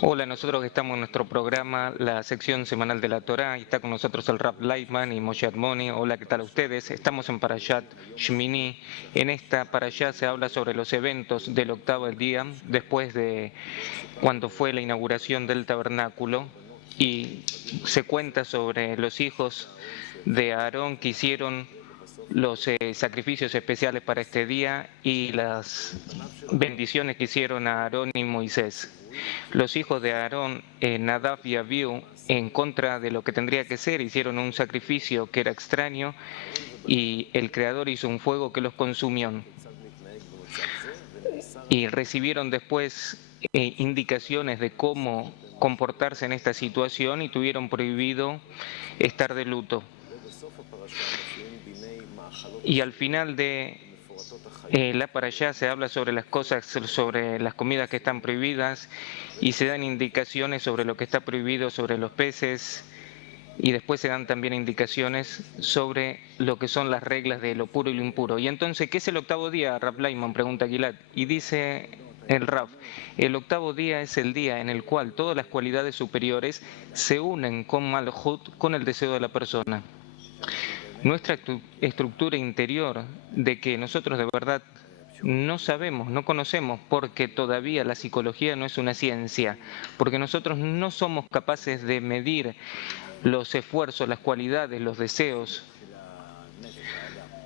Hola, nosotros estamos en nuestro programa, la sección semanal de la Torá, y está con nosotros el Rav Leitman y Moshe Admoni. Hola, ¿qué tal a ustedes? Estamos en Parashat Shmini. En esta Parashá se habla sobre los eventos del octavo día, después de cuando fue la inauguración del tabernáculo, y se cuenta sobre los hijos de Aarón que hicieron los sacrificios especiales para este día y las bendiciones que hicieron a Aarón y Moisés. Los hijos de Aarón, Nadab y Abiú, en contra de lo que tendría que ser, hicieron un sacrificio que era extraño y el Creador hizo un fuego que los consumió. Y recibieron después indicaciones de cómo comportarse en esta situación y tuvieron prohibido estar de luto. Y al final de la parashá se habla sobre las cosas, sobre las comidas que están prohibidas y se dan indicaciones sobre lo que está prohibido sobre los peces y después se dan también indicaciones sobre lo que son las reglas de lo puro y lo impuro. Y entonces, ¿qué es el octavo día? Rav Leitman pregunta Gilad y dice el Rav, el octavo día es el día en el cual todas las cualidades superiores se unen con Malhut, con el deseo de la persona. Nuestra estructura interior de que nosotros de verdad no sabemos, no conocemos, porque todavía la psicología no es una ciencia, porque nosotros no somos capaces de medir los esfuerzos, las cualidades, los deseos,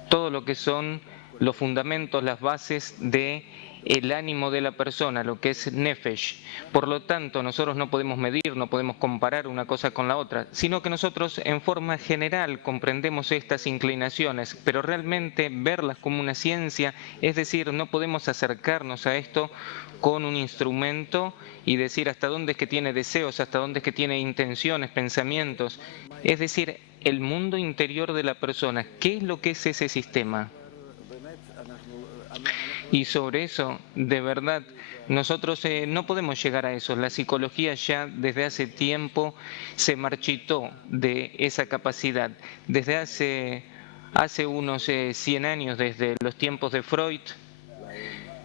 todo lo que son los fundamentos, las bases de el ánimo de la persona, lo que es nefesh. Por lo tanto, nosotros no podemos medir, no podemos comparar una cosa con la otra, sino que nosotros en forma general comprendemos estas inclinaciones, pero realmente verlas como una ciencia, es decir, no podemos acercarnos a esto con un instrumento y decir hasta dónde es que tiene deseos, hasta dónde es que tiene intenciones, pensamientos, es decir, el mundo interior de la persona. ¿Qué es lo que es ese sistema? Y sobre eso, de verdad, nosotros no podemos llegar a eso. La psicología ya desde hace tiempo se marchitó de esa capacidad. Desde hace unos 100 años, desde los tiempos de Freud,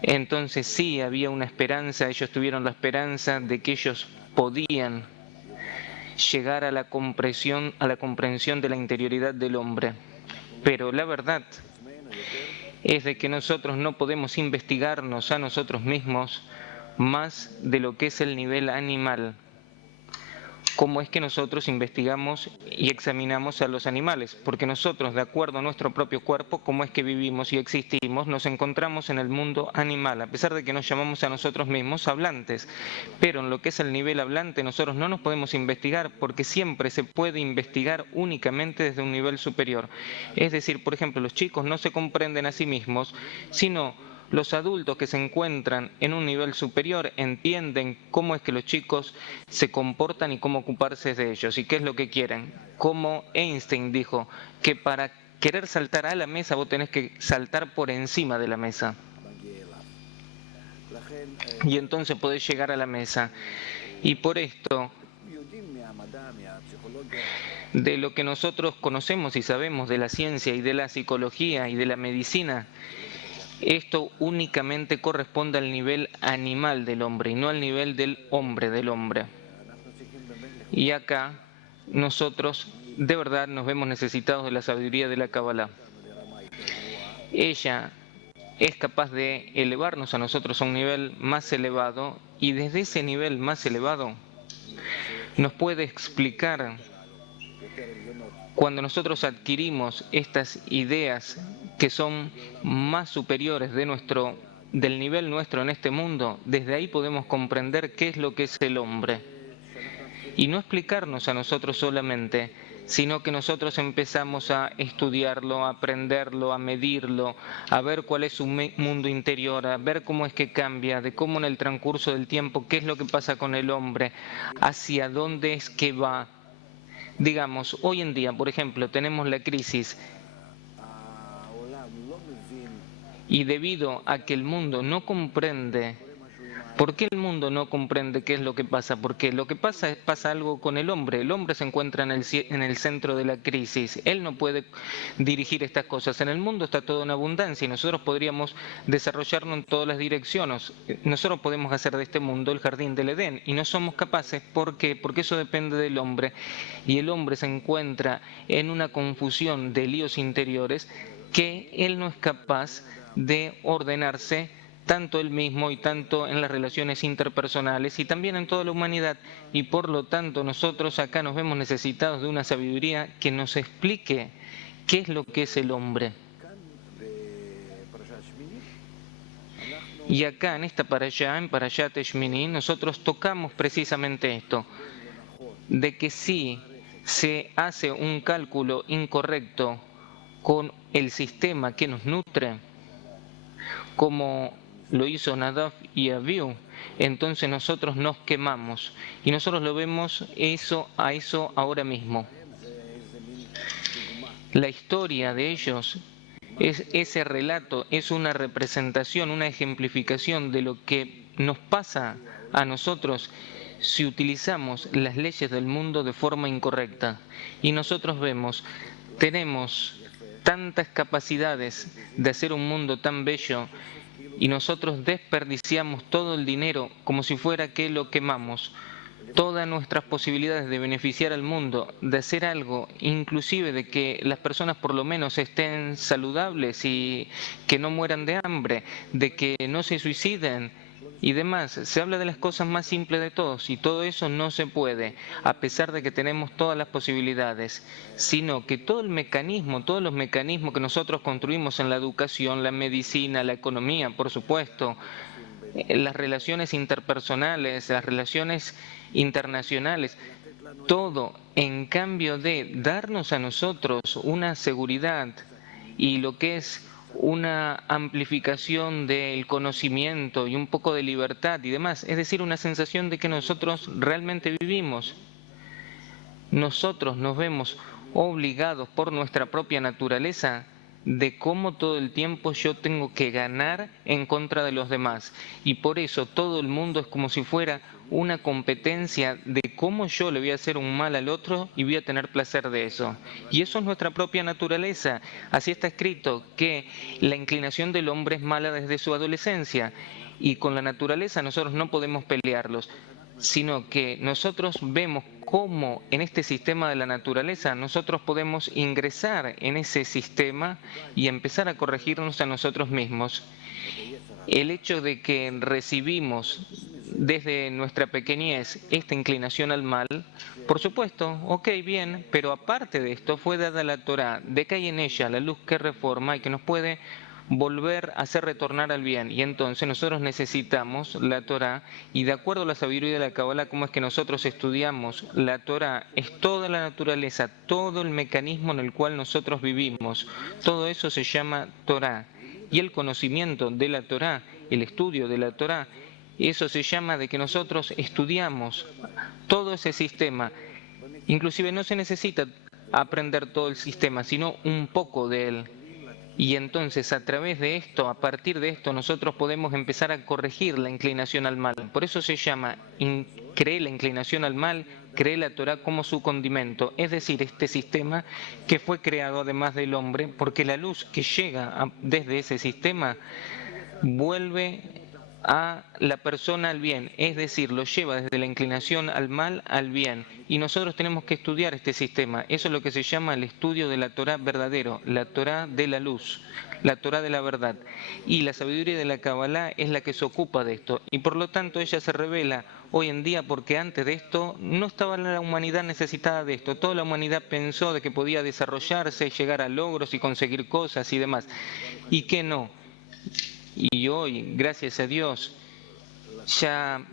entonces sí había una esperanza, ellos tuvieron la esperanza de que ellos podían llegar a la comprensión de la interioridad del hombre. Pero la verdad es de que nosotros no podemos investigarnos a nosotros mismos más de lo que es el nivel animal. ¿Cómo es que nosotros investigamos y examinamos a los animales? Porque nosotros, de acuerdo a nuestro propio cuerpo, cómo es que vivimos y existimos, nos encontramos en el mundo animal, a pesar de que nos llamamos a nosotros mismos hablantes. Pero en lo que es el nivel hablante, nosotros no nos podemos investigar porque siempre se puede investigar únicamente desde un nivel superior. Es decir, por ejemplo, los chicos no se comprenden a sí mismos, sino los adultos que se encuentran en un nivel superior entienden cómo es que los chicos se comportan y cómo ocuparse de ellos y qué es lo que quieren. Como Einstein dijo que para querer saltar a la mesa vos tenés que saltar por encima de la mesa. Y entonces podés llegar a la mesa. Y por esto, de lo que nosotros conocemos y sabemos de la ciencia y de la psicología y de la medicina, esto únicamente corresponde al nivel animal del hombre y no al nivel del hombre del hombre. Y acá nosotros de verdad nos vemos necesitados de la sabiduría de la Kabbalah. Ella es capaz de elevarnos a nosotros a un nivel más elevado y desde ese nivel más elevado nos puede explicar cuando nosotros adquirimos estas ideas que son más superiores del nivel nuestro en este mundo, desde ahí podemos comprender qué es lo que es el hombre. Y no explicarnos a nosotros solamente, sino que nosotros empezamos a estudiarlo, a aprenderlo, a medirlo, a ver cuál es su mundo interior, a ver cómo es que cambia, de cómo en el transcurso del tiempo, qué es lo que pasa con el hombre, hacia dónde es que va. Digamos, hoy en día, por ejemplo, tenemos la crisis y debido a que el mundo no comprende ¿Por qué el mundo no comprende qué es lo que pasa? Porque lo que pasa es pasa algo con el hombre. El hombre se encuentra en el centro de la crisis. Él no puede dirigir estas cosas. En el mundo está todo en abundancia y nosotros podríamos desarrollarnos en todas las direcciones. Nosotros podemos hacer de este mundo el jardín del Edén y no somos capaces. ¿Por qué? Porque eso depende del hombre y el hombre se encuentra en una confusión de líos interiores que él no es capaz de ordenarse tanto él mismo y tanto en las relaciones interpersonales y también en toda la humanidad. Y por lo tanto nosotros acá nos vemos necesitados de una sabiduría que nos explique qué es lo que es el hombre. Y acá en esta parashá, en Parashat Shmini, nosotros tocamos precisamente esto, de que si se hace un cálculo incorrecto con el sistema que nos nutre, como lo hizo Nadav y Abiú, entonces nosotros nos quemamos y nosotros lo vemos a eso ahora mismo. La historia de ellos es ese relato, es una representación, una ejemplificación de lo que nos pasa a nosotros si utilizamos las leyes del mundo de forma incorrecta. Y nosotros vemos, tenemos tantas capacidades de hacer un mundo tan bello y nosotros desperdiciamos todo el dinero como si fuera que lo quemamos. Todas nuestras posibilidades de beneficiar al mundo, de hacer algo, inclusive de que las personas por lo menos estén saludables y que no mueran de hambre, de que no se suiciden y demás. Se habla de las cosas más simples de todos y todo eso no se puede, a pesar de que tenemos todas las posibilidades, sino que todo el mecanismo, todos los mecanismos que nosotros construimos en la educación, la medicina, la economía, por supuesto, las relaciones interpersonales, las relaciones internacionales, todo en cambio de darnos a nosotros una seguridad y lo que es una amplificación del conocimiento y un poco de libertad y demás, es decir, una sensación de que nosotros realmente vivimos. Nosotros nos vemos obligados por nuestra propia naturaleza de cómo todo el tiempo yo tengo que ganar en contra de los demás. Y por eso todo el mundo es como si fuera una competencia de cómo yo le voy a hacer un mal al otro y voy a tener placer de eso. Y eso es nuestra propia naturaleza. Así está escrito que la inclinación del hombre es mala desde su adolescencia. Y con la naturaleza nosotros no podemos pelearlos, sino que nosotros vemos cómo en este sistema de la naturaleza nosotros podemos ingresar en ese sistema y empezar a corregirnos a nosotros mismos. El hecho de que recibimos desde nuestra pequeñez esta inclinación al mal, por supuesto, ok, bien, pero aparte de esto fue dada la Torá, de que hay en ella la luz que reforma y que nos puede volver a hacer retornar al bien. Y entonces nosotros necesitamos la Torá y de acuerdo a la sabiduría de la Kabbalah, cómo es que nosotros estudiamos la Torá, es toda la naturaleza, todo el mecanismo en el cual nosotros vivimos. Todo eso se llama Torá. Y el conocimiento de la Torá, el estudio de la Torá, eso se llama de que nosotros estudiamos todo ese sistema. Inclusive no se necesita aprender todo el sistema, sino un poco de él. Y entonces a través de esto, a partir de esto, nosotros podemos empezar a corregir la inclinación al mal. Por eso se llama, cree la inclinación al mal, cree la Torah como su condimento. Es decir, este sistema que fue creado además del hombre, porque la luz que llega desde ese sistema vuelve a la persona al bien, es decir, lo lleva desde la inclinación al mal al bien. Y nosotros tenemos que estudiar este sistema. Eso es lo que se llama el estudio de la Torá verdadero, la Torá de la luz, la Torá de la verdad. Y la sabiduría de la Kabbalah es la que se ocupa de esto. Y por lo tanto ella se revela hoy en día porque antes de esto no estaba la humanidad necesitada de esto. Toda la humanidad pensó de que podía desarrollarse, llegar a logros y conseguir cosas y demás. Y que no. Y hoy, gracias a Dios, ya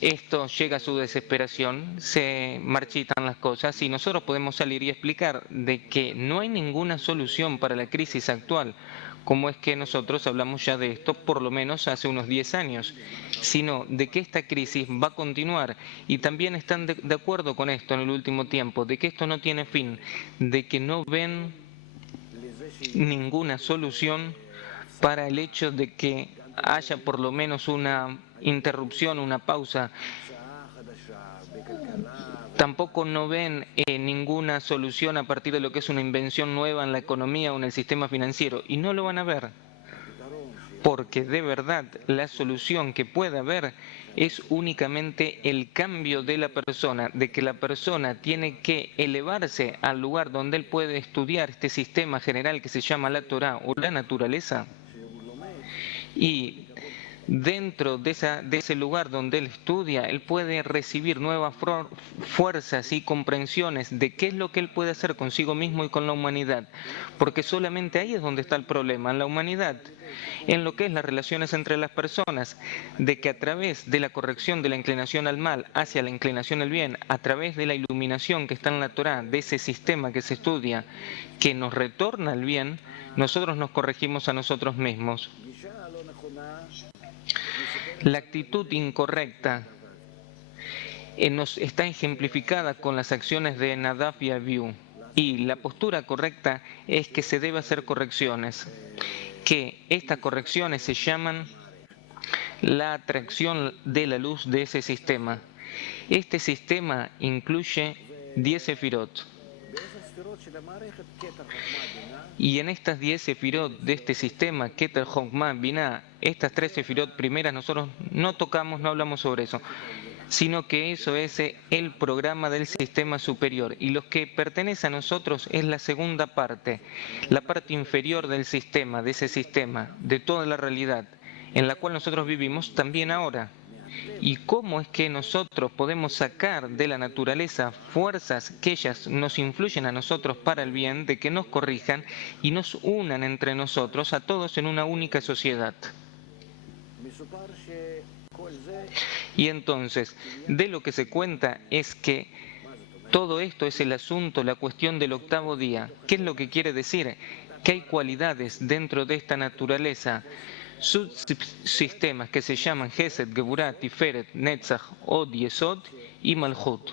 esto llega a su desesperación, se marchitan las cosas y nosotros podemos salir y explicar de que no hay ninguna solución para la crisis actual, como es que nosotros hablamos ya de esto por lo menos hace unos 10 años, sino de que esta crisis va a continuar y también están de acuerdo con esto en el último tiempo, de que esto no tiene fin, de que no ven ninguna solución para el hecho de que haya por lo menos una interrupción, una pausa. Tampoco no ven ninguna solución a partir de lo que es una invención nueva en la economía o en el sistema financiero. Y no lo van a ver, porque de verdad la solución que puede haber es únicamente el cambio de la persona, de que la persona tiene que elevarse al lugar donde él puede estudiar este sistema general que se llama la Torá o la naturaleza, y dentro de ese lugar donde él estudia, él puede recibir nuevas fuerzas y comprensiones de qué es lo que él puede hacer consigo mismo y con la humanidad. Porque solamente ahí es donde está el problema, en la humanidad, en lo que es las relaciones entre las personas, de que a través de la corrección de la inclinación al mal hacia la inclinación al bien, a través de la iluminación que está en la Torá, de ese sistema que se estudia, que nos retorna al bien, nosotros nos corregimos a nosotros mismos. La actitud incorrecta está ejemplificada con las acciones de Nadav y Abiú. Y la postura correcta es que se debe hacer correcciones, que estas correcciones se llaman la atracción de la luz de ese sistema. Este sistema incluye 10 sefirot. Y en estas 10 sefirot de este sistema, Keter, Jochma, Binah, estas 3 sefirot primeras nosotros no tocamos, no hablamos sobre eso, sino que eso es el programa del sistema superior. Y lo que pertenece a nosotros es la segunda parte, la parte inferior del sistema, de ese sistema, de toda la realidad, en la cual nosotros vivimos también ahora. ¿Y cómo es que nosotros podemos sacar de la naturaleza fuerzas que ellas nos influyen a nosotros para el bien, de que nos corrijan y nos unan entre nosotros a todos en una única sociedad? Y entonces, de lo que se cuenta es que todo esto es el asunto, la cuestión del octavo día. ¿Qué es lo que quiere decir? Que hay cualidades dentro de esta naturaleza, subsistemas que se llaman Gesed, Geburah, Tiferet, Netzach, Od, Yesod y Malhut.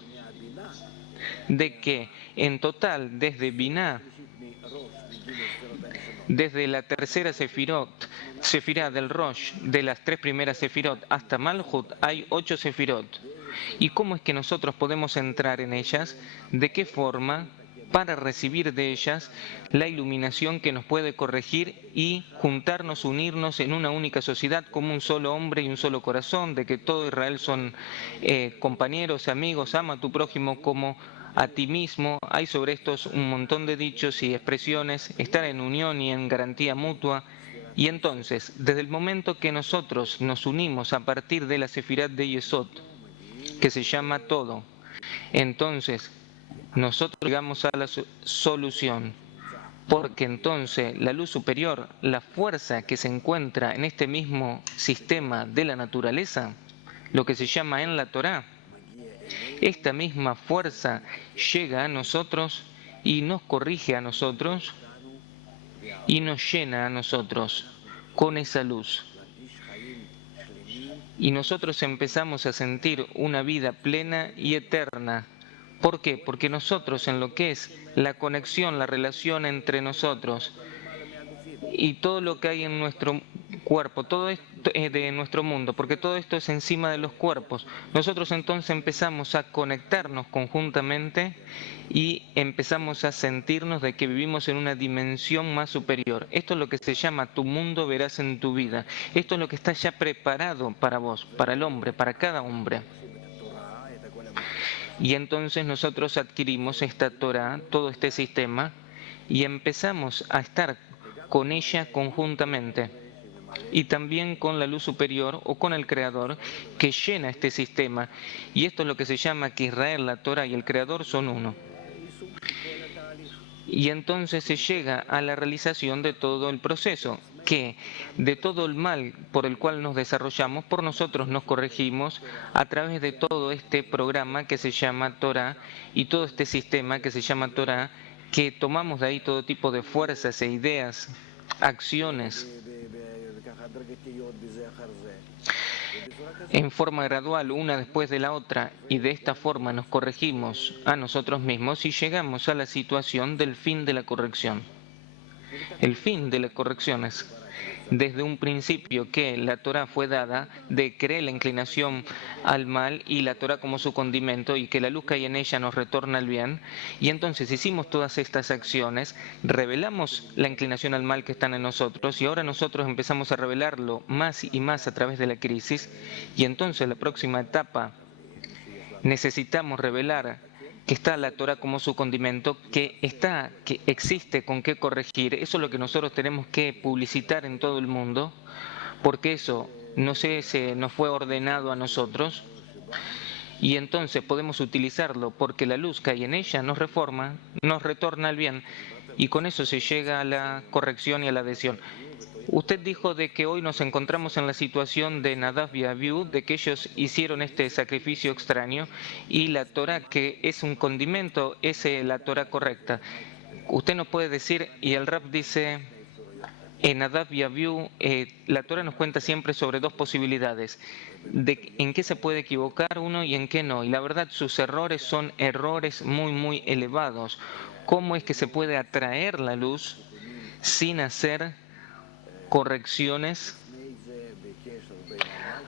De que en total, desde Binah, desde la tercera sefirá del Rosh, de las 3 primeras sefirot hasta Malhut, hay 8 sefirot. ¿Y cómo es que nosotros podemos entrar en ellas? ¿De qué forma? Para recibir de ellas la iluminación que nos puede corregir y juntarnos, unirnos en una única sociedad como un solo hombre y un solo corazón, de que todo Israel son compañeros, amigos, ama a tu prójimo como a ti mismo. Hay sobre estos un montón de dichos y expresiones, estar en unión y en garantía mutua. Y entonces, desde el momento que nosotros nos unimos a partir de la Sefirat de Yesod, que se llama todo, entonces nosotros llegamos a la solución, porque entonces la luz superior, la fuerza que se encuentra en este mismo sistema de la naturaleza, lo que se llama en la Torá, esta misma fuerza llega a nosotros y nos corrige a nosotros y nos llena a nosotros con esa luz. Y nosotros empezamos a sentir una vida plena y eterna. ¿Por qué? Porque nosotros en lo que es la conexión, la relación entre nosotros y todo lo que hay en nuestro cuerpo, todo esto es de nuestro mundo, porque todo esto es encima de los cuerpos. Nosotros entonces empezamos a conectarnos conjuntamente y empezamos a sentirnos de que vivimos en una dimensión más superior. Esto es lo que se llama tu mundo verás en tu vida. Esto es lo que está ya preparado para vos, para el hombre, para cada hombre. Y entonces nosotros adquirimos esta Torah, todo este sistema, y empezamos a estar con ella conjuntamente. Y también con la luz superior o con el Creador que llena este sistema. Y esto es lo que se llama que Israel, la Torah y el Creador son uno. Y entonces se llega a la realización de todo el proceso, que de todo el mal por el cual nos desarrollamos, por nosotros nos corregimos a través de todo este programa que se llama Torah y todo este sistema que se llama Torah, que tomamos de ahí todo tipo de fuerzas e ideas, acciones, en forma gradual una después de la otra, y de esta forma nos corregimos a nosotros mismos y llegamos a la situación del fin de la corrección. El fin de las correcciones desde un principio que la Torah fue dada, de creer la inclinación al mal y la Torah como su condimento y que la luz que hay en ella nos retorna al bien. Y entonces hicimos todas estas acciones, revelamos la inclinación al mal que está en nosotros y ahora nosotros empezamos a revelarlo más y más a través de la crisis. Y entonces la próxima etapa necesitamos revelar que está la Torah como su condimento, que existe con qué corregir. Eso es lo que nosotros tenemos que publicitar en todo el mundo, porque eso no sé, se nos fue ordenado a nosotros y entonces podemos utilizarlo porque la luz que hay en ella nos reforma, nos retorna al bien y con eso se llega a la corrección y a la adhesión. Usted dijo de que hoy nos encontramos en la situación de Nadav y Abiú, de que ellos hicieron este sacrificio extraño y la Torah, que es un condimento, es la Torah correcta. Usted nos puede decir, y el Rab dice, en Nadav y Abiú, la Torah nos cuenta siempre sobre dos posibilidades, de en qué se puede equivocar uno y en qué no. Y la verdad, sus errores son errores muy, muy elevados. ¿Cómo es que se puede atraer la luz sin hacer correcciones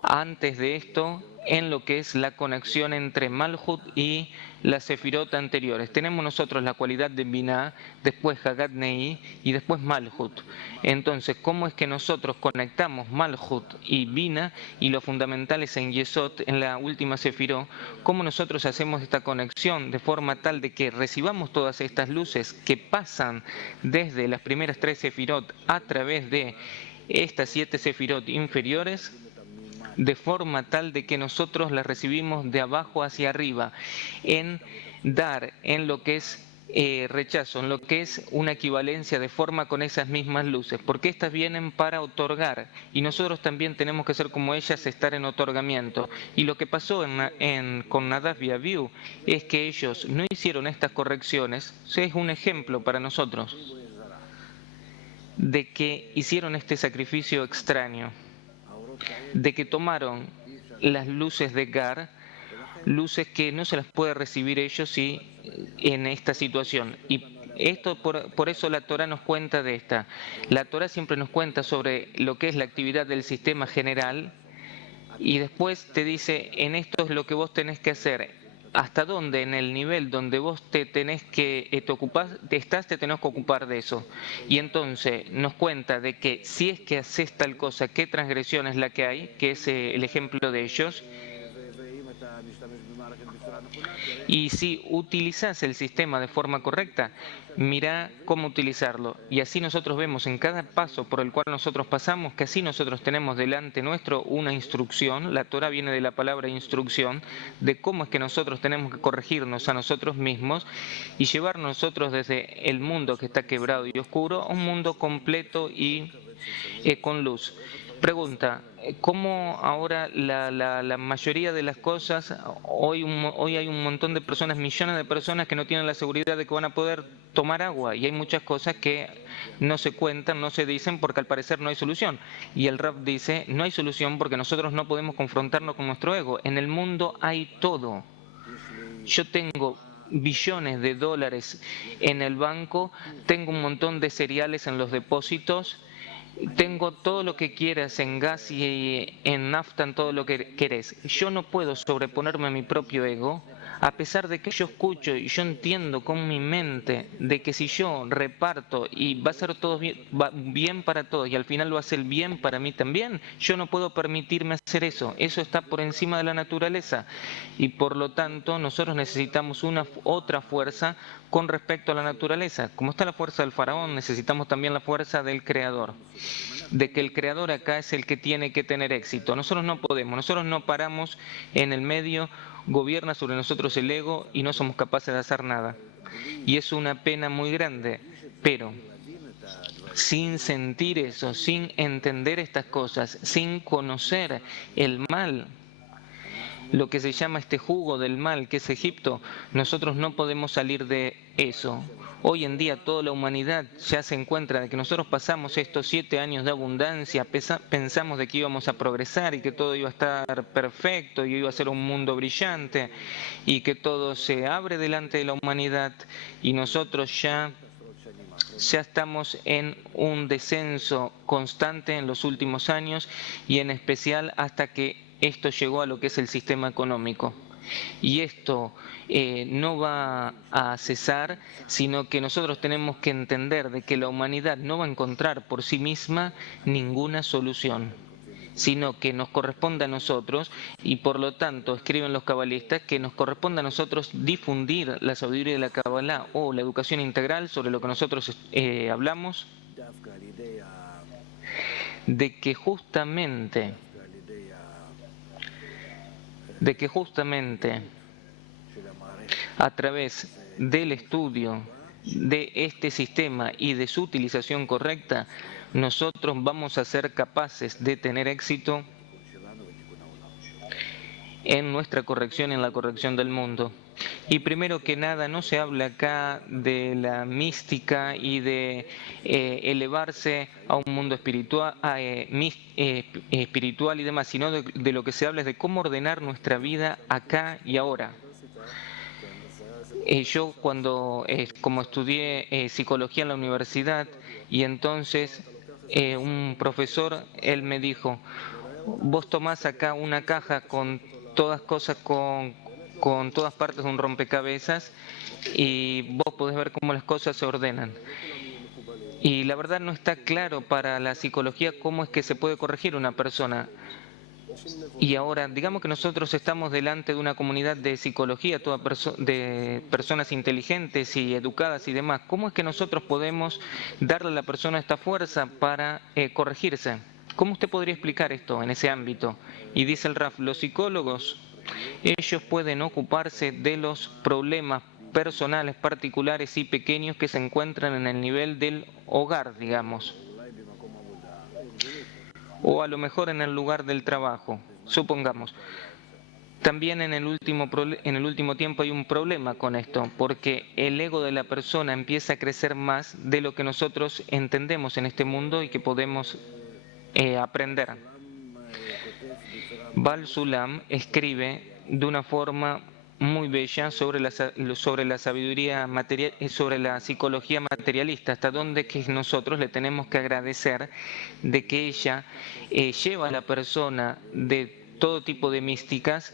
antes de esto en lo que es la conexión entre Malhut y las sefirot anteriores? Tenemos nosotros la cualidad de Binah, después Hagat Nei y después Malhut. Entonces, ¿cómo es que nosotros conectamos Malhut y Binah y lo fundamental es en Yesod, en la última sefirot? ¿Cómo nosotros hacemos esta conexión de forma tal de que recibamos todas estas luces que pasan desde las primeras tres sefirot a través de estas 7 sefirot inferiores, de forma tal de que nosotros las recibimos de abajo hacia arriba, en dar, en lo que es rechazo, en lo que es una equivalencia de forma con esas mismas luces, porque estas vienen para otorgar y nosotros también tenemos que ser como ellas, estar en otorgamiento. Y lo que pasó con Nadav y Abiú es que ellos no hicieron estas correcciones, es un ejemplo para nosotros de que hicieron este sacrificio extraño, de que tomaron las luces de Gar, luces que no se las puede recibir ellos en esta situación. Y esto por eso la Torah nos cuenta de esta. La Torah siempre nos cuenta sobre lo que es la actividad del sistema general y después te dice, en esto es lo que vos tenés que hacer. Hasta dónde en el nivel donde vos te tenés que te tenés que ocupar de eso. Y entonces nos cuenta de que si es que haces tal cosa, qué transgresión es la que hay, que es el ejemplo de ellos. Y si utilizas el sistema de forma correcta, mira cómo utilizarlo. Y así nosotros vemos en cada paso por el cual nosotros pasamos, que así nosotros tenemos delante nuestro una instrucción. La Torah viene de la palabra instrucción, de cómo es que nosotros tenemos que corregirnos a nosotros mismos y llevar nosotros desde el mundo que está quebrado y oscuro a un mundo completo y con luz. Pregunta, ¿cómo ahora la mayoría de las cosas, hoy hay un montón de personas, millones de personas que no tienen la seguridad de que van a poder tomar agua y hay muchas cosas que no se cuentan, no se dicen porque al parecer no hay solución? Y el Rab dice, no hay solución porque nosotros no podemos confrontarnos con nuestro ego. En el mundo hay todo. Yo tengo billones de dólares en el banco, tengo un montón de cereales en los depósitos, tengo todo lo que quieras en gas y en nafta, en todo lo que querés. Yo no puedo sobreponerme a mi propio ego, a pesar de que yo escucho y yo entiendo con mi mente de que si yo reparto y va a ser todo bien para todos y al final va a ser bien para mí también, yo no puedo permitirme hacer eso. Eso está por encima de la naturaleza y por lo tanto nosotros necesitamos una otra fuerza con respecto a la naturaleza. Como está la fuerza del faraón, necesitamos también la fuerza del creador, de que el creador acá es el que tiene que tener éxito. Nosotros no podemos, nosotros no paramos en el medio, gobierna sobre nosotros el ego y no somos capaces de hacer nada. Y es una pena muy grande, pero sin sentir eso, sin entender estas cosas, sin conocer el mal, lo que se llama este jugo del mal que es Egipto, nosotros no podemos salir de eso. Hoy en día toda la humanidad ya se encuentra de que nosotros pasamos estos 7 años de abundancia, pensamos de que íbamos a progresar y que todo iba a estar perfecto y iba a ser un mundo brillante y que todo se abre delante de la humanidad y nosotros ya ya estamos en un descenso constante en los últimos años y en especial hasta que esto llegó a lo que es el sistema económico. Y esto no va a cesar, sino que nosotros tenemos que entender de que la humanidad no va a encontrar por sí misma ninguna solución, sino que nos corresponde a nosotros, y por lo tanto escriben los cabalistas que nos corresponde a nosotros difundir la sabiduría de la Kabbalah o la educación integral sobre lo que nosotros hablamos, de que justamente a través del estudio de este sistema y de su utilización correcta, nosotros vamos a ser capaces de tener éxito en nuestra corrección, en la corrección del mundo. Y primero que nada, no se habla acá de la mística y de elevarse a un mundo espiritual, espiritual y demás, sino de lo que se habla es de cómo ordenar nuestra vida acá y ahora. Yo cuando, como estudié psicología en la universidad, y entonces un profesor, él me dijo, vos tomás acá una caja con todas cosas, con todas partes de un rompecabezas, y vos podés ver cómo las cosas se ordenan. Y la verdad no está claro para la psicología cómo es que se puede corregir una persona. Y ahora, digamos que nosotros estamos delante de una comunidad de psicología, de personas inteligentes y educadas y demás. ¿Cómo es que nosotros podemos darle a la persona esta fuerza para corregirse? ¿Cómo usted podría explicar esto en ese ámbito? Y dice el Raf, los psicólogos, ellos pueden ocuparse de los problemas personales, particulares y pequeños que se encuentran en el nivel del hogar, digamos, o a lo mejor en el lugar del trabajo, supongamos. También en el último tiempo hay un problema con esto, porque el ego de la persona empieza a crecer más de lo que nosotros entendemos en este mundo y que podemos aprender. Bal Sulam escribe de una forma muy bella sobre la sabiduría material, sobre la psicología materialista, hasta donde que nosotros le tenemos que agradecer de que ella lleva a la persona de todo tipo de místicas,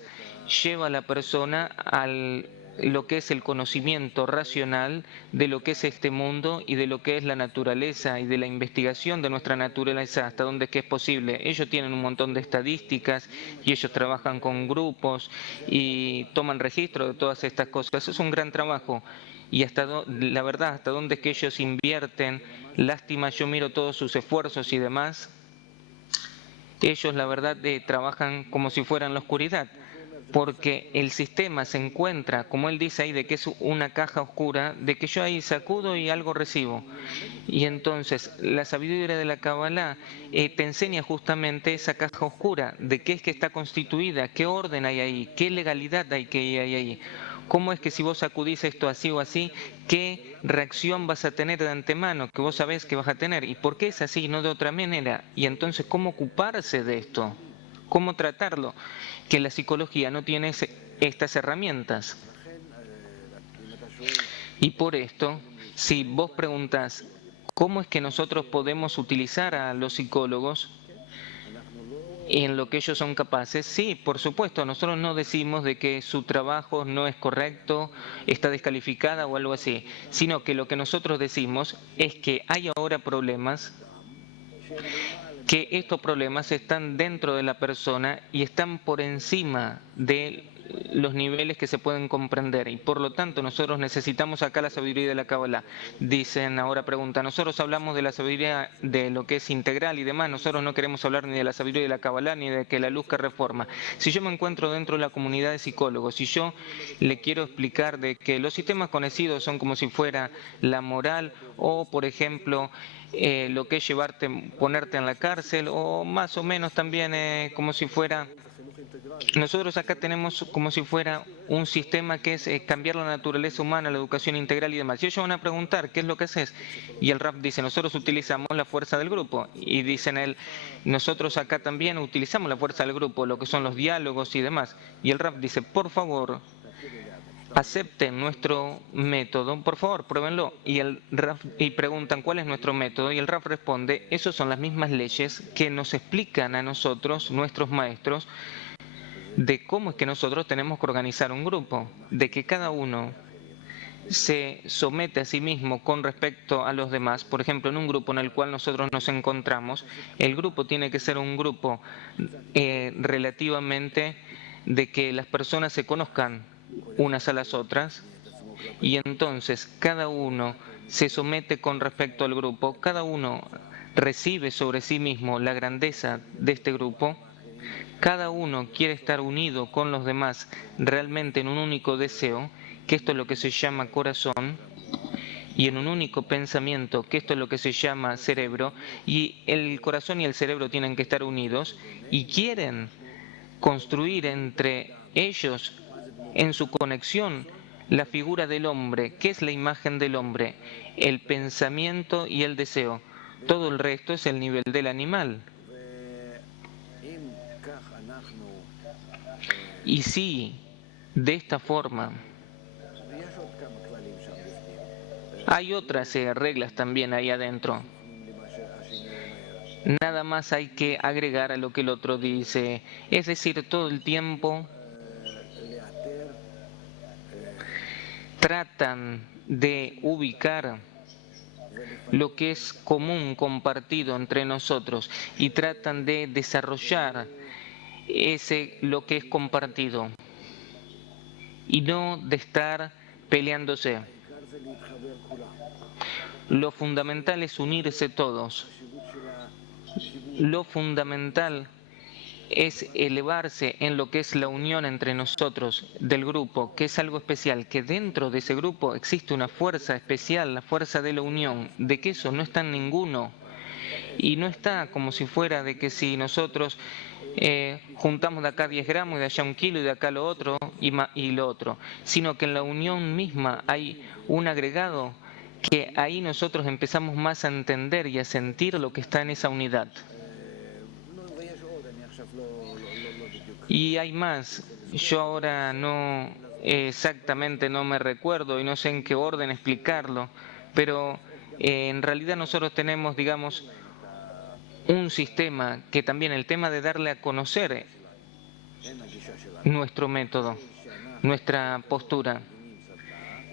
lleva a la persona al lo que es el conocimiento racional de lo que es este mundo y de lo que es la naturaleza y de la investigación de nuestra naturaleza hasta donde es que es posible. Ellos tienen un montón de estadísticas y ellos trabajan con grupos y toman registro de todas estas cosas. Es un gran trabajo. Y la verdad, hasta dónde es que ellos invierten, lástima, yo miro todos sus esfuerzos y demás, ellos la verdad trabajan como si fueran la oscuridad, porque el sistema se encuentra, como él dice ahí, de que es una caja oscura, de que yo ahí sacudo y algo recibo. Y entonces la sabiduría de la Kabbalah te enseña justamente esa caja oscura, de qué es que está constituida, qué orden hay ahí, qué legalidad hay que hay ahí. ¿Cómo es que si vos sacudís esto así o así, qué reacción vas a tener de antemano, que vos sabés que vas a tener? ¿Y por qué es así y no de otra manera? Y entonces, ¿cómo ocuparse de esto? ¿Cómo tratarlo? Que la psicología no tiene estas herramientas. Y por esto, si vos preguntás, ¿cómo es que nosotros podemos utilizar a los psicólogos en lo que ellos son capaces? Sí, por supuesto, nosotros no decimos de que su trabajo no es correcto, está descalificada o algo así, sino que lo que nosotros decimos es que hay ahora problemas, que estos problemas están dentro de la persona y están por encima de los niveles que se pueden comprender, y por lo tanto nosotros necesitamos acá la sabiduría de la Kabbalah. Dicen, ahora pregunta, nosotros hablamos de la sabiduría de lo que es integral y demás, nosotros no queremos hablar ni de la sabiduría de la Kabbalah ni de que la luz que reforma. Si yo me encuentro dentro de la comunidad de psicólogos y yo le quiero explicar de que los sistemas conocidos son como si fuera la moral o, por ejemplo, lo que es ponerte en la cárcel, o más o menos también como si fuera, nosotros acá tenemos como si fuera un sistema que es cambiar la naturaleza humana, la educación integral y demás. Y ellos van a preguntar, ¿qué es lo que haces? Y el RAP dice, nosotros utilizamos la fuerza del grupo. Y dicen él, nosotros acá también utilizamos la fuerza del grupo, lo que son los diálogos y demás. Y el RAP dice, por favor, acepten nuestro método, por favor, pruébenlo. Y el Raf, y preguntan cuál es nuestro método, y el Raf responde, esas son las mismas leyes que nos explican a nosotros, nuestros maestros, de cómo es que nosotros tenemos que organizar un grupo, de que cada uno se somete a sí mismo con respecto a los demás. Por ejemplo, en un grupo en el cual nosotros nos encontramos, el grupo tiene que ser un grupo relativamente de que las personas se conozcan unas a las otras y entonces cada uno se somete con respecto al grupo, cada uno recibe sobre sí mismo la grandeza de este grupo, cada uno quiere estar unido con los demás realmente en un único deseo, que esto es lo que se llama corazón, y en un único pensamiento, que esto es lo que se llama cerebro, y el corazón y el cerebro tienen que estar unidos y quieren construir entre ellos, en su conexión, la figura del hombre. ¿Qué es la imagen del hombre? El pensamiento y el deseo. Todo el resto es el nivel del animal. Y sí, de esta forma, hay otras reglas también ahí adentro. Nada más hay que agregar a lo que el otro dice. Es decir, todo el tiempo tratan de ubicar lo que es común, compartido entre nosotros y tratan de desarrollar lo que es compartido y no de estar peleándose. Lo fundamental es unirse todos. Lo fundamental es elevarse en lo que es la unión entre nosotros del grupo, que es algo especial, que dentro de ese grupo existe una fuerza especial, la fuerza de la unión, de que eso no está en ninguno. Y no está como si fuera de que si nosotros juntamos de acá 10 gramos y de allá 1 kilo y de acá lo otro y lo otro, sino que en la unión misma hay un agregado que ahí nosotros empezamos más a entender y a sentir lo que está en esa unidad. Y hay más, yo ahora no exactamente no me recuerdo y no sé en qué orden explicarlo, pero en realidad nosotros tenemos, digamos, un sistema que también el tema de darle a conocer nuestro método, nuestra postura.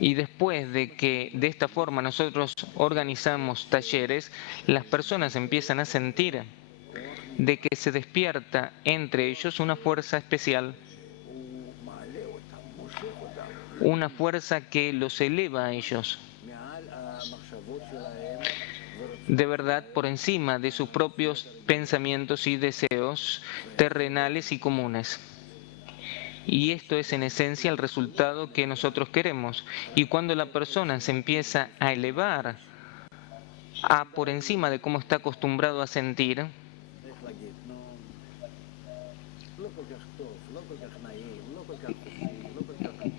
Y después de que de esta forma nosotros organizamos talleres, las personas empiezan a sentir de que se despierta entre ellos una fuerza especial, una fuerza que los eleva a ellos, de verdad por encima de sus propios pensamientos y deseos terrenales y comunes. Y esto es en esencia el resultado que nosotros queremos. Y cuando la persona se empieza a elevar a por encima de cómo está acostumbrado a sentir,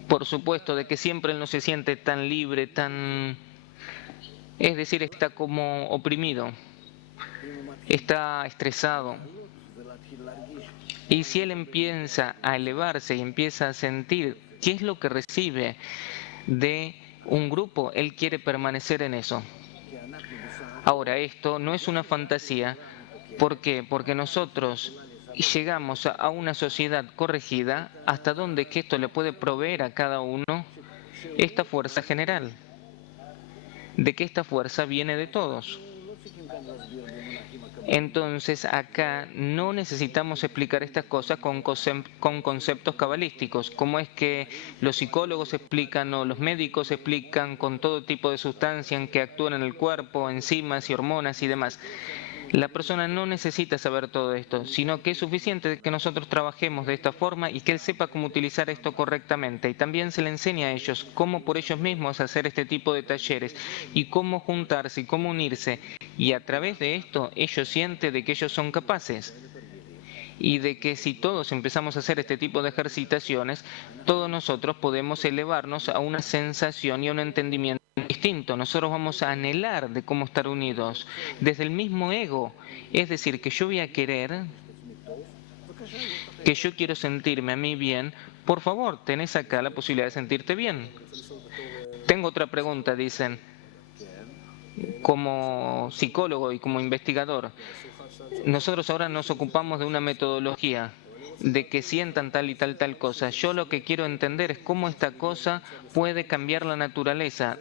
por supuesto de que siempre él no se siente tan libre, tan... es decir, está como oprimido, está estresado. Y si él empieza a elevarse y empieza a sentir qué es lo que recibe de un grupo, él quiere permanecer en eso. Ahora, esto no es una fantasía. ¿Por qué? Porque nosotros llegamos a una sociedad corregida hasta donde que esto le puede proveer a cada uno esta fuerza general, de que esta fuerza viene de todos. Entonces acá no necesitamos explicar estas cosas con conceptos cabalísticos, como es que los psicólogos explican o los médicos explican con todo tipo de sustancias que actúan en el cuerpo, enzimas y hormonas y demás. La persona no necesita saber todo esto, sino que es suficiente que nosotros trabajemos de esta forma y que él sepa cómo utilizar esto correctamente. Y también se le enseña a ellos cómo por ellos mismos hacer este tipo de talleres y cómo juntarse y cómo unirse. Y a través de esto ellos sienten de que ellos son capaces y de que si todos empezamos a hacer este tipo de ejercitaciones, todos nosotros podemos elevarnos a una sensación y a un entendimiento distinto. Nosotros vamos a anhelar de cómo estar unidos desde el mismo ego. Es decir, que yo voy a querer, que yo quiero sentirme a mí bien por favor, tenés acá la posibilidad de sentirte bien. Tengo otra pregunta, dicen, como psicólogo y como investigador. Nosotros ahora nos ocupamos de una metodología de que sientan tal y tal cosa. Yo lo que quiero entender es cómo esta cosa puede cambiar la naturaleza.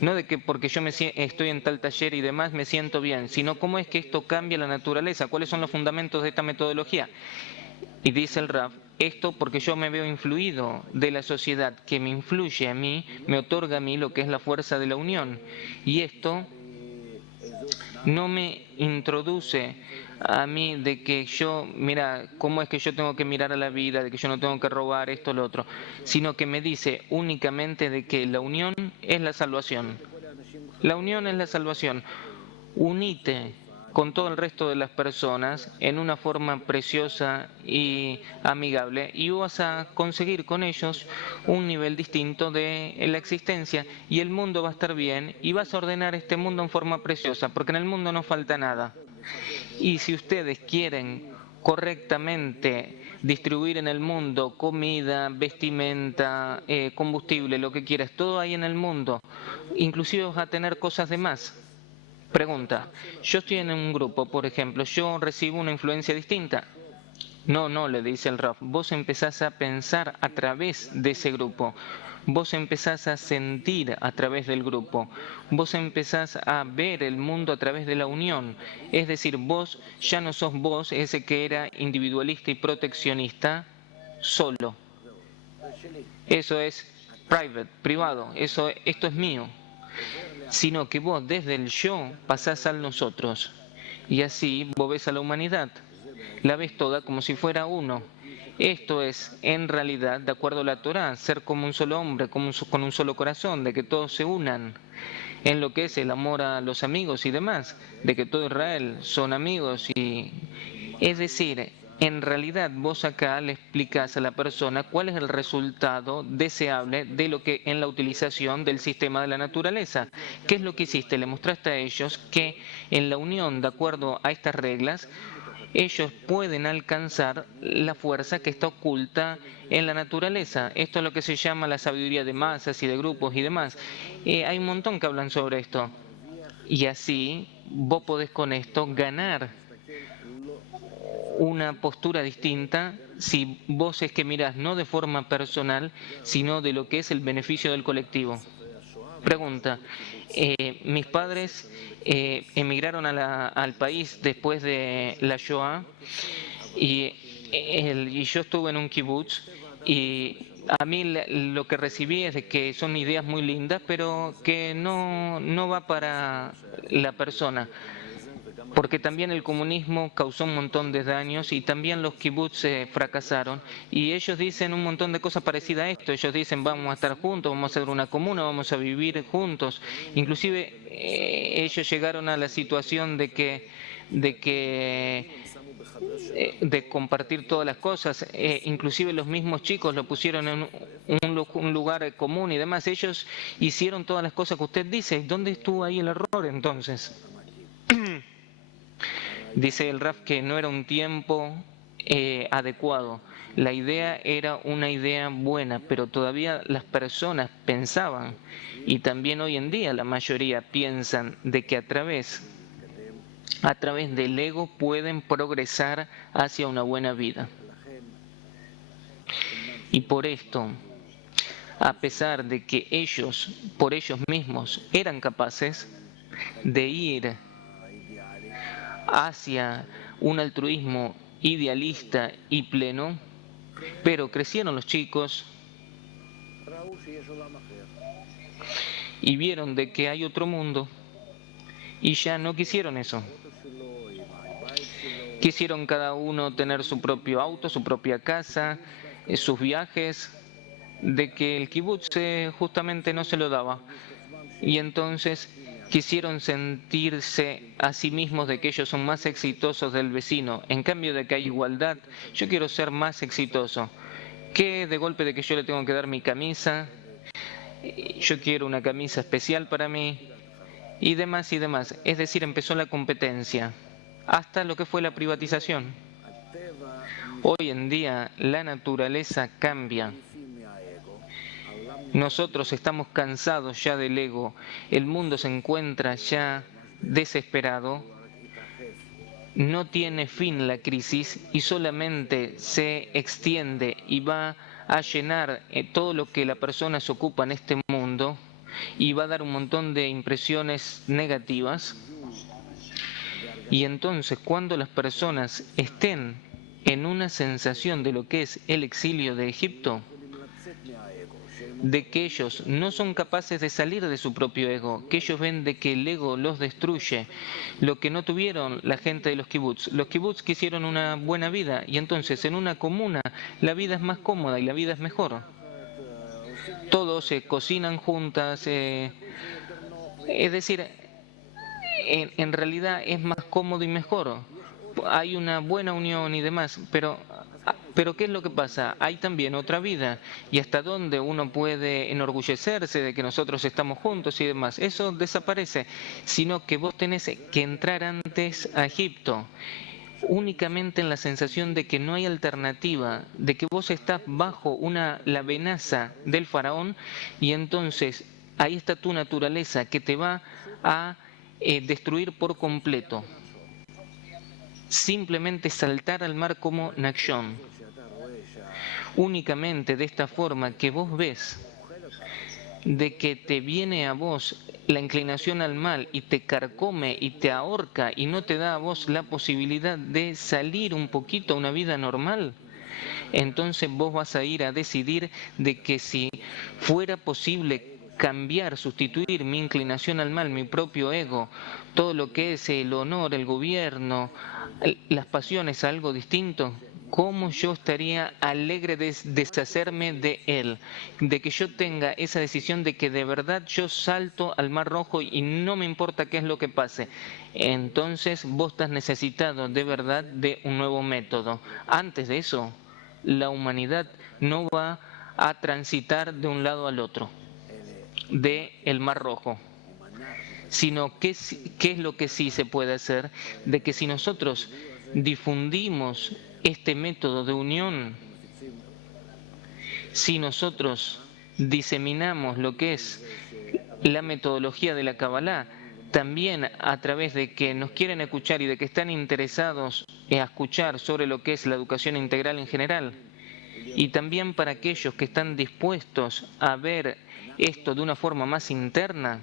No de que porque yo estoy en tal taller y demás me siento bien, sino cómo es que esto cambia la naturaleza, cuáles son los fundamentos de esta metodología. Y dice el Raf, esto porque yo me veo influido de la sociedad que me influye a mí, me otorga a mí lo que es la fuerza de la unión. Y esto no me introduce a mí de que yo, mira, cómo es que yo tengo que mirar a la vida, de que yo no tengo que robar esto o lo otro, sino que me dice únicamente de que la unión es la salvación. La unión es la salvación. Unite con todo el resto de las personas en una forma preciosa y amigable y vas a conseguir con ellos un nivel distinto de la existencia y el mundo va a estar bien y vas a ordenar este mundo en forma preciosa porque en el mundo no falta nada. Y si ustedes quieren correctamente distribuir en el mundo comida, vestimenta, combustible, lo que quieras, todo ahí en el mundo, inclusive vas a tener cosas de más. Pregunta, yo estoy en un grupo, por ejemplo, yo recibo una influencia distinta. No, no, le dice el Raf, vos empezás a pensar a través de ese grupo, vos empezás a sentir a través del grupo, vos empezás a ver el mundo a través de la unión. Es decir, vos ya no sos vos ese que era individualista y proteccionista solo. Eso es private, privado, esto es mío, sino que vos desde el yo pasás al nosotros. Y así vos ves a la humanidad, la ves toda como si fuera uno. Esto es, en realidad, de acuerdo a la Torá, ser como un solo hombre, con un solo corazón, de que todos se unan en lo que es el amor a los amigos y demás, de que todo Israel son amigos y... Es decir, en realidad vos acá le explicás a la persona cuál es el resultado deseable de lo que en la utilización del sistema de la naturaleza. ¿Qué es lo que hiciste? Le mostraste a ellos que en la unión, de acuerdo a estas reglas, ellos pueden alcanzar la fuerza que está oculta en la naturaleza. Esto es lo que se llama la sabiduría de masas y de grupos y demás. Hay un montón que hablan sobre esto. Y así vos podés con esto ganar una postura distinta si vos es que mirás no de forma personal, sino de lo que es el beneficio del colectivo. Pregunta, mis padres emigraron al país después de la Shoah y, y yo estuve en un kibutz y a mí lo que recibí es de que son ideas muy lindas, pero que no va para la persona porque también el comunismo causó un montón de daños y también los kibutz fracasaron y ellos dicen un montón de cosas parecidas a esto, ellos dicen vamos a estar juntos, vamos a hacer una comuna, vamos a vivir juntos, inclusive ellos llegaron a la situación de compartir todas las cosas, inclusive los mismos chicos lo pusieron en un lugar común y demás, ellos hicieron todas las cosas que usted dice, ¿dónde estuvo ahí el error entonces? Dice el Raf que no era un tiempo adecuado. La idea era una idea buena, pero todavía las personas pensaban, y también hoy en día la mayoría piensan de que a través del ego pueden progresar hacia una buena vida. Y por esto, a pesar de que ellos, por ellos mismos, eran capaces de ir hacia un altruismo idealista y pleno, pero crecieron los chicos y vieron de que hay otro mundo y ya no quisieron eso. Quisieron cada uno tener su propio auto, su propia casa, sus viajes, de que el kibutz justamente no se lo daba. Y entonces quisieron sentirse a sí mismos de que ellos son más exitosos del vecino. En cambio de que hay igualdad, yo quiero ser más exitoso. ¿Qué de golpe de que yo le tengo que dar mi camisa? Yo quiero una camisa especial para mí y demás y demás. Es decir, empezó la competencia hasta lo que fue la privatización. Hoy en día la naturaleza cambia. Nosotros estamos cansados ya del ego. El mundo se encuentra ya desesperado. No tiene fin la crisis y solamente se extiende y va a llenar todo lo que la persona se ocupa en este mundo y va a dar un montón de impresiones negativas. Y entonces cuando las personas estén en una sensación de lo que es el exilio de Egipto, de que ellos no son capaces de salir de su propio ego, que ellos ven de que el ego los destruye, lo que no tuvieron la gente de los kibbutz. Los kibbutz quisieron una buena vida y entonces en una comuna la vida es más cómoda y la vida es mejor. Todos se cocinan juntas, es decir, en realidad es más cómodo y mejor. Hay una buena unión y demás, pero ¿qué es lo que pasa? Hay también otra vida y hasta dónde uno puede enorgullecerse de que nosotros estamos juntos y demás. Eso desaparece, sino que vos tenés que entrar antes a Egipto únicamente en la sensación de que no hay alternativa, de que vos estás bajo la amenaza del faraón y entonces ahí está tu naturaleza que te va a destruir por completo. Simplemente saltar al mar como Nakshon. Únicamente de esta forma que vos ves de que te viene a vos la inclinación al mal y te carcome y te ahorca y no te da a vos la posibilidad de salir un poquito a una vida normal, entonces vos vas a ir a decidir de que si fuera posible cambiar, sustituir mi inclinación al mal, mi propio ego, todo lo que es el honor, el gobierno, las pasiones, algo distinto, ¿cómo yo estaría alegre de deshacerme de él? De que yo tenga esa decisión de que de verdad yo salto al Mar Rojo y no me importa qué es lo que pase. Entonces vos estás necesitado de verdad de un nuevo método. Antes de eso, la humanidad no va a transitar de un lado al otro del Mar Rojo, sino qué es lo que sí se puede hacer, de que si nosotros difundimos este método de unión, si nosotros diseminamos lo que es la metodología de la Kabbalah, también a través de que nos quieren escuchar y de que están interesados en escuchar sobre lo que es la educación integral en general, y también para aquellos que están dispuestos a ver esto de una forma más interna,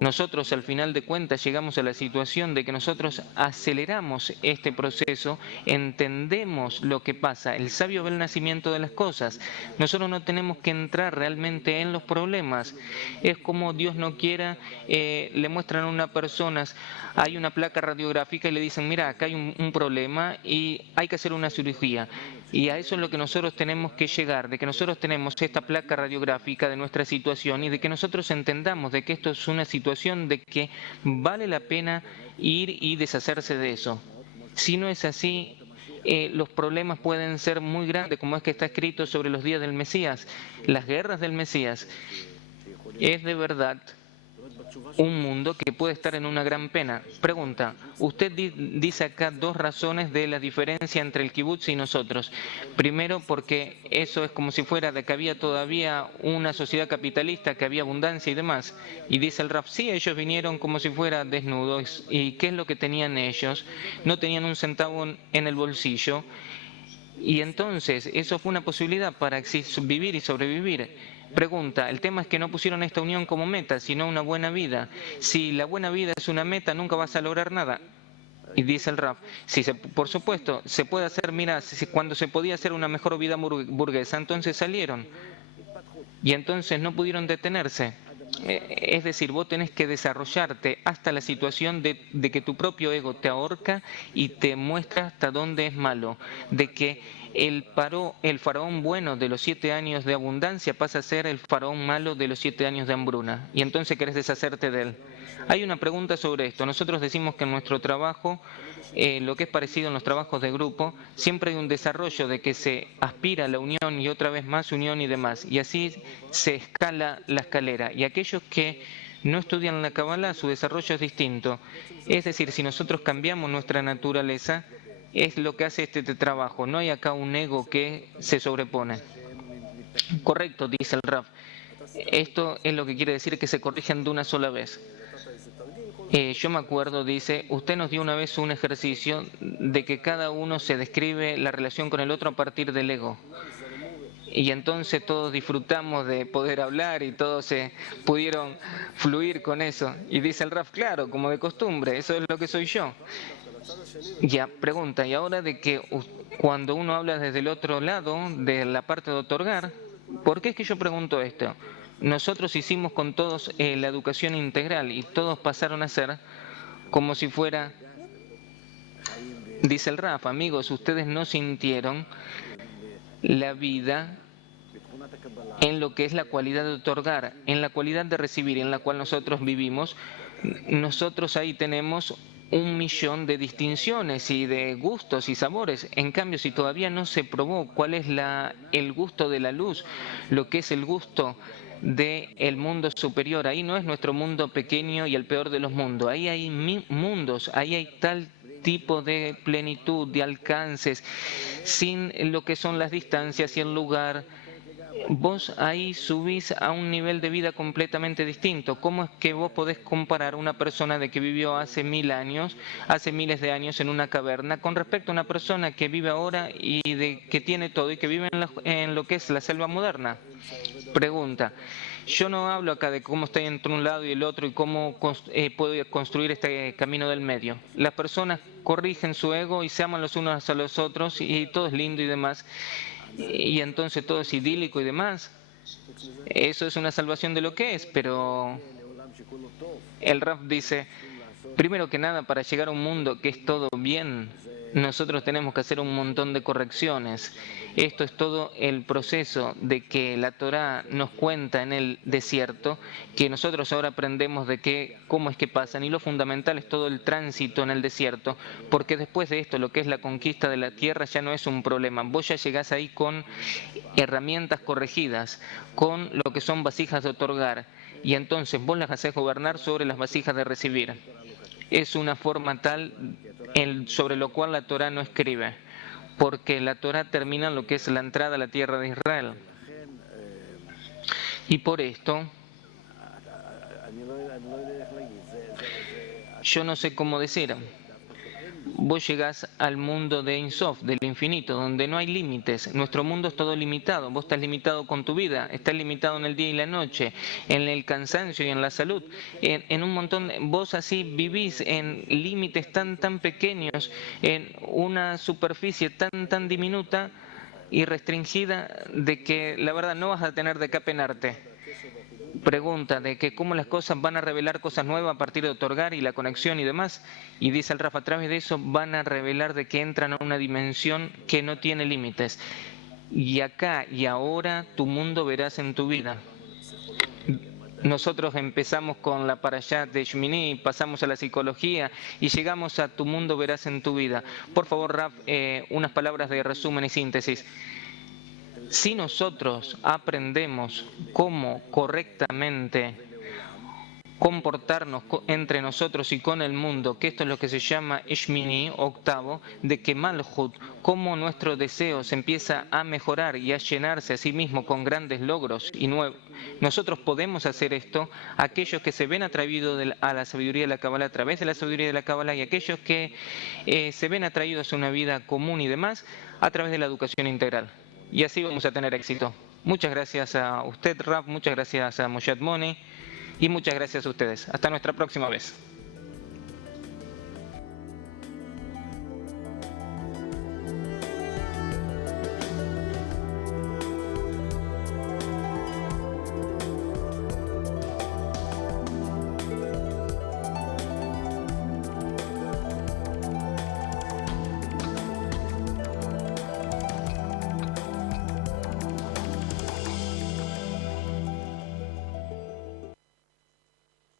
nosotros al final de cuentas llegamos a la situación de que nosotros aceleramos este proceso, entendemos lo que pasa, el sabio ve el nacimiento de las cosas, nosotros no tenemos que entrar realmente en los problemas, es como Dios no quiera, le muestran a una persona, hay una placa radiográfica y le dicen, mira, acá hay un problema y hay que hacer una cirugía. Y a eso es lo que nosotros tenemos que llegar, de que nosotros tenemos esta placa radiográfica de nuestra situación y de que nosotros entendamos de que esto es una situación de que vale la pena ir y deshacerse de eso. Si no es así, los problemas pueden ser muy grandes, como es que está escrito sobre los días del Mesías, las guerras del Mesías. Es de verdad un mundo que puede estar en una gran pena. Pregunta, usted dice acá dos razones de la diferencia entre el kibutz y nosotros. Primero, porque eso es como si fuera de que había todavía una sociedad capitalista, que había abundancia y demás. Y dice el Raf, sí, ellos vinieron como si fueran desnudos. ¿Y qué es lo que tenían ellos? No tenían un centavo en el bolsillo. Y entonces, eso fue una posibilidad para vivir y sobrevivir. Pregunta, el tema es que no pusieron esta unión como meta, sino una buena vida. Si la buena vida es una meta, nunca vas a lograr nada. Y dice el Raf, si por supuesto, se puede hacer, mira, cuando se podía hacer una mejor vida burguesa, entonces salieron. Y entonces no pudieron detenerse. Es decir, vos tenés que desarrollarte hasta la situación de que tu propio ego te ahorca y te muestra hasta dónde es malo, de que el faraón bueno de los 7 años de abundancia pasa a ser el faraón malo de los 7 años de hambruna, y entonces querés deshacerte de él. Hay una pregunta sobre esto. Nosotros decimos que en nuestro trabajo, lo que es parecido en los trabajos de grupo, siempre hay un desarrollo de que se aspira a la unión y otra vez más unión y demás, y así se escala la escalera. Y aquellos que no estudian la Kabbalah, su desarrollo es distinto. Es decir, si nosotros cambiamos nuestra naturaleza, es lo que hace este trabajo. No hay acá un ego que se sobrepone. Correcto, dice el Raf. Esto es lo que quiere decir que se corrigen de una sola vez. Yo me acuerdo, dice, usted nos dio una vez un ejercicio de que cada uno se describe la relación con el otro a partir del ego. Y entonces todos disfrutamos de poder hablar y todos se pudieron fluir con eso. Y dice el Raf, claro, como de costumbre, eso es lo que soy yo. Ya, pregunta, y ahora de que cuando uno habla desde el otro lado, de la parte de otorgar, ¿por qué es que yo pregunto esto? Nosotros hicimos con todos la educación integral y todos pasaron a ser como si fuera, dice el Raf, amigos, ustedes no sintieron la vida en lo que es la cualidad de otorgar, en la cualidad de recibir, en la cual nosotros vivimos. Nosotros ahí tenemos 1.000.000 de distinciones y de gustos y sabores. En cambio, si todavía no se probó cuál es el gusto de la luz, lo que es el gusto del mundo superior, ahí no es nuestro mundo pequeño y el peor de los mundos, ahí hay mundos, ahí hay tal tipo de plenitud, de alcances, sin lo que son las distancias y el lugar. Vos ahí subís a un nivel de vida completamente distinto. ¿Cómo es que vos podés comparar una persona de que vivió hace 1.000 años, hace miles de años en una caverna, con respecto a una persona que vive ahora y de que tiene todo y que vive en lo que es la selva moderna? Pregunta. Yo no hablo acá de cómo estoy entre un lado y el otro y cómo puedo construir este camino del medio. Las personas corrigen su ego y se aman los unos a los otros y todo es lindo y demás. Y entonces todo es idílico y demás. Eso es una salvación de lo que es, pero el Raf dice, primero que nada, para llegar a un mundo que es todo bien, nosotros tenemos que hacer un montón de correcciones. Esto es todo el proceso de que la Torá nos cuenta en el desierto, que nosotros ahora aprendemos de cómo es que pasan, y lo fundamental es todo el tránsito en el desierto, porque después de esto lo que es la conquista de la tierra ya no es un problema. Vos ya llegás ahí con herramientas corregidas, con lo que son vasijas de otorgar, y entonces vos las hacés gobernar sobre las vasijas de recibir. Es una forma tal sobre lo cual la Torá no escribe, porque la Torá termina en lo que es la entrada a la tierra de Israel. Y por esto, yo no sé cómo decir, vos llegás al mundo de Ein Sof, del infinito, donde no hay límites. Nuestro mundo es todo limitado. Vos estás limitado con tu vida, estás limitado en el día y la noche, en el cansancio y en la salud. En un montón, vos así vivís en límites tan pequeños, en una superficie tan diminuta y restringida de que la verdad no vas a tener de qué apenarte. Pregunta de que cómo las cosas van a revelar cosas nuevas a partir de otorgar y la conexión y demás. Y dice el Rafa, a través de eso van a revelar de que entran a una dimensión que no tiene límites. Y acá y ahora tu mundo verás en tu vida. Nosotros empezamos con la parashá de Shmini, pasamos a la psicología y llegamos a tu mundo verás en tu vida. Por favor, Raf, unas palabras de resumen y síntesis. Si nosotros aprendemos cómo correctamente comportarnos entre nosotros y con el mundo, que esto es lo que se llama Shmini, octavo, de que Malhut, cómo nuestro deseo se empieza a mejorar y a llenarse a sí mismo con grandes logros y nuevos. Nosotros podemos hacer esto, aquellos que se ven atraídos a la sabiduría de la Kabbalah a través de la sabiduría de la Kabbalah y aquellos que se ven atraídos a una vida común y demás a través de la educación integral. Y así vamos a tener éxito. Muchas gracias a usted, Raf, muchas gracias a Moshe Moni y muchas gracias a ustedes. Hasta nuestra próxima vez.